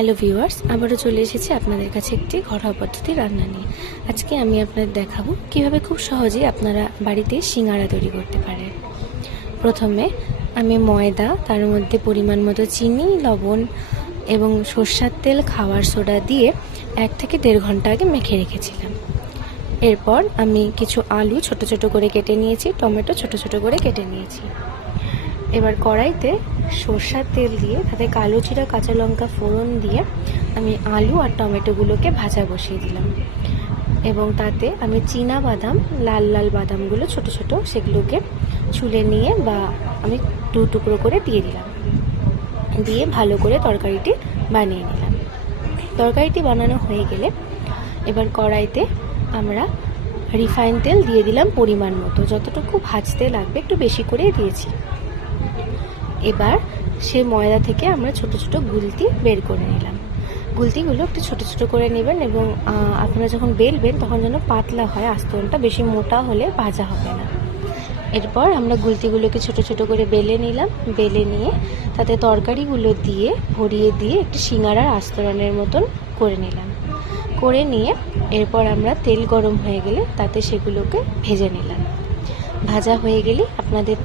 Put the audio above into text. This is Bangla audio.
হ্যালো ভিউয়ার্স, আবারও চলে এসেছি আপনাদের কাছে একটি ঘরোয়া পদ্ধতি রান্না নিয়ে। আজকে আমি আপনাদের দেখাবো কিভাবে খুব সহজেই আপনারা বাড়িতে সিঙ্গারা তৈরি করতে পারেন। প্রথমে আমি ময়দা, তার মধ্যে পরিমাণ মতো চিনি, লবণ এবং সরষের তেল, খাবার সোডা দিয়ে 1 থেকে 1.5 ঘন্টা আগে মেখে রেখেছিলাম। এরপর আমি কিছু আলু ছোট ছোট করে কেটে নিয়েছি, টমেটো ছোট ছোট করে কেটে নিয়েছি। এবার কড়াইতে সরষের তেল দিয়ে তাতে কালো জিরা, কাঁচা লঙ্কা ফোড়ন দিয়ে আমি আলু আর টমেটোগুলোকে ভাজা বসিয়ে দিলাম এবং তাতে আমি চীনা বাদাম, লাল লাল বাদামগুলো ছোট ছোট সেগুলোকে ছুলে নিয়ে বা আমি 2 টুকরো করে দিয়ে দিলাম। দিয়ে ভালো করে তরকারিটি বানিয়ে নিলাম। তরকারিটি বানানো হয়ে গেলে এবার কড়াইতে আমরা রিফাইন তেল দিয়ে দিলাম পরিমাণ মতো, যতটুকু ভাজতে লাগবে একটু বেশি করে দিয়েছি। এবার সে ময়দা থেকে আমরা ছোট ছোট গুলতি বের করে নিলাম। গুলতিগুলো একটু ছোট ছোট করে নেবেন এবং আপনারা যখন বেলবেন তখন যেন পাতলা হয়, আস্তরণটা বেশি মোটা হলে ভাজা হবে না। এরপর আমরা গুলতিগুলোকে ছোট ছোট করে বেলে নিলাম। বেলে নিয়ে তাতে তরকারিগুলো দিয়ে ভরিয়ে দিয়ে একটি সিঙ্গারার আস্তরণের মতন করে নিলাম। করে নিয়ে এরপর আমরা তেল গরম হয়ে গেলে তাতে সেগুলোকে ভেজে নিলাম। ভাজা হয়ে গেলে আপনাদের